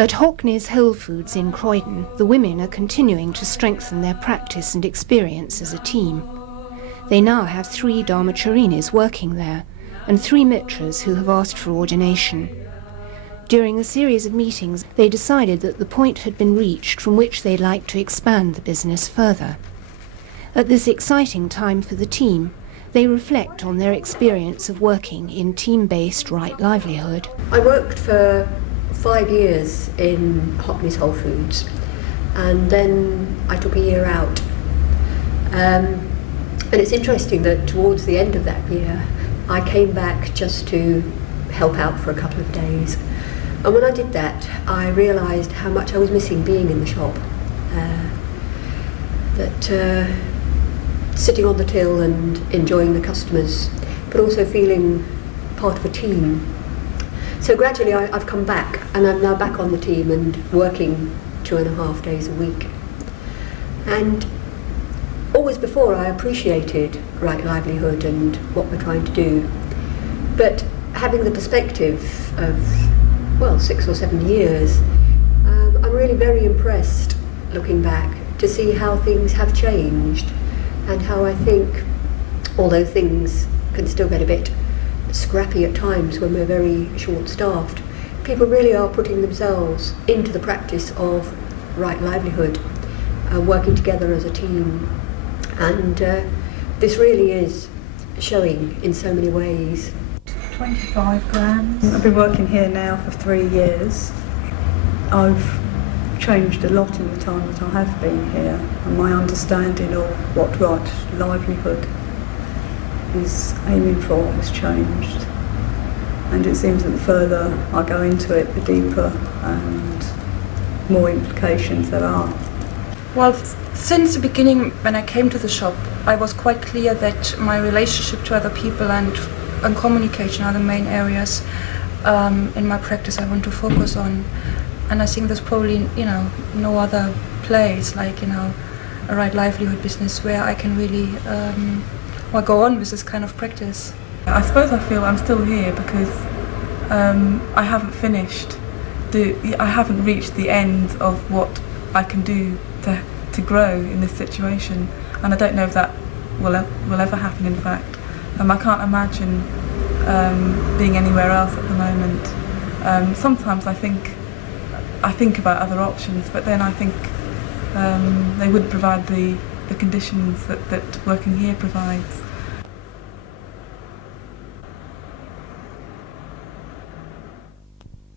At Hockney's Wholefoods in Croydon, the women are continuing to strengthen their practice and experience as a team. They now have 3 dharmacharinis working there and 3 mitras who have asked for ordination. During a series of meetings, they decided that the point had been reached from which they'd like to expand the business further. At this exciting time for the team, they reflect on their experience of working in team-based right livelihood. I worked for 5 years in Hockney's Wholefoods, and then I took a year out. And it's interesting that towards the end of that year, I came back just to help out for a couple of days. And when I did that, I realised how much I was missing being in the shop. Sitting on the till and enjoying the customers, but also feeling part of a team. So gradually I've come back, and I'm now back on the team and working 2.5 days a week. And always before I appreciated right livelihood and what we're trying to do. But having the perspective of, 6 or 7 years, I'm really very impressed looking back to see how things have changed, and how I think, although things can still get a bit scrappy at times when we're very short-staffed, people really are putting themselves into the practice of right livelihood, working together as a team. And this really is showing in so many ways. 25 grams. I've been working here now for 3 years. I've changed a lot in the time that I have been here, and my understanding of what right livelihood is aiming for has changed. And it seems that the further I go into it, the deeper and more implications there are. Well, since the beginning, when I came to the shop, I was quite clear that my relationship to other people and communication are the main areas in my practice I want to focus on. And I think there's probably, no other place like, a right livelihood business where I can really go on with this kind of practice. I suppose I feel I'm still here because I haven't finished. I haven't reached the end of what I can do to grow in this situation, and I don't know if that will ever happen. In fact, I can't imagine being anywhere else at the moment. Sometimes I think about other options, but then I think they wouldn't provide the conditions that working here provides.